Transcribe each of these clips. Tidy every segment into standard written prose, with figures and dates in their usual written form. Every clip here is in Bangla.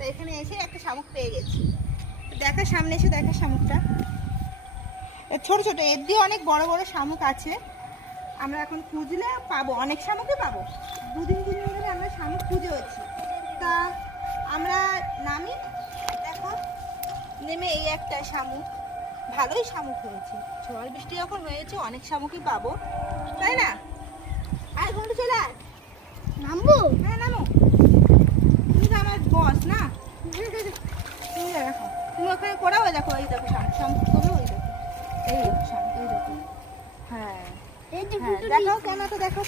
তো এখানে এসে একটা শামুক পেয়ে গেছি। দেখা, সামনে এসে দেখা শামুকটা। ছোট ছোট, এর দিয়ে অনেক বড় বড় শামুক আছে। আমরা এখন খুঁজলে পাবো, অনেক শামুকই পাবো। দুদিন ধরে আমরা শামুক খুঁজে হচ্ছি। তা আমরা নামি, দেখো নেমে এই একটা শামুক, ভালোই শামুক হয়েছে। ঝড় বৃষ্টি যখন হয়েছে অনেক শামুকই পাবো, তাই না? আর ঘন্টা চলে আয়। নামবো? হ্যাঁ নামো, তুমি তো আমার বস না। তুমি দেখো, তুমি ওখানে করাও, দেখো এই দেখো শামুক, শামুক করো, ওই দেখো এই দেখো শামুক, এই দেখো। হ্যাঁ এই যে হ্যাঁ, দেখো কেন তো দেখো,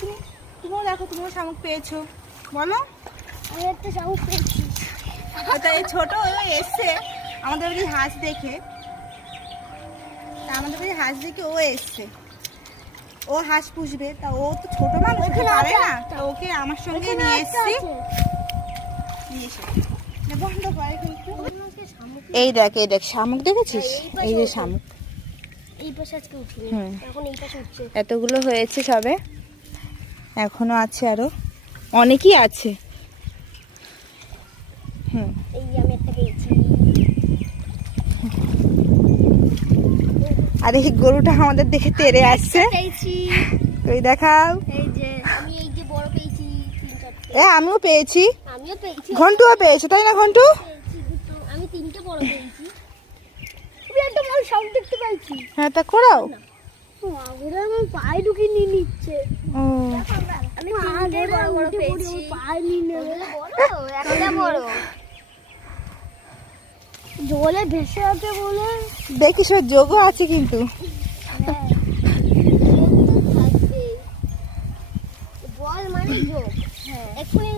তুমিও দেখো, তুমিও শামুক পেয়েছো, বলো। আমি একটা শামুক পেয়েছি। ওটা এই ছোট ওই এসছে আমাদের বাড়ি হাঁস দেখে, তা আমাদের বাড়ি হাঁস দেখে ও এসছে, ও হাঁস পুষবে। তা ও তো ছোট মানুষ, ওকে পারে না, তা ওকে আমার সঙ্গে নিয়ে এসছি। নিয়ে এসে বন্ধ করে কিন্তু। এই দেখ, এই দেখ শামুক দেখেছিস? এই যে শামুক, এই পাশে আজকে উঠছে, এখন এই পাশে উঠছে। এতগুলো হয়েছে সবে, এখনো আছে, আরো অনেকই আছে। এই আমি একটা পেয়েছি। আর এই গরুটা আমাদের দেখে তেড়ে আসছে। পেয়েছি, তুই দেখাও। এই যে আমি এই যে বড় পেয়েছি 3-4টে। আমিও পেয়েছি, আমিও পেয়েছি, ঘন্টুও পেয়েছে, তাই না ঘন্টু? পেয়েছি দুটো, আমি 3টে বড় পেয়েছি। আমি একটা বড় শামুক দেখতে পাইছি। হ্যাঁ, তা করাও। ওরা আমার পায়ে ঢুকিয়ে নিয়ে নিচ্ছে। ও, আমি 3টে বড় বড় পেয়েছি। পায়ে নিয়ে নেবে। বড় একটা বড় জলে ভেসে আছে বলে। দেখিস ওর যোগও আছে কিন্তু। হ্যাঁ, থাকবে বল মানে যোগ। হ্যাঁ, এক্ষুনি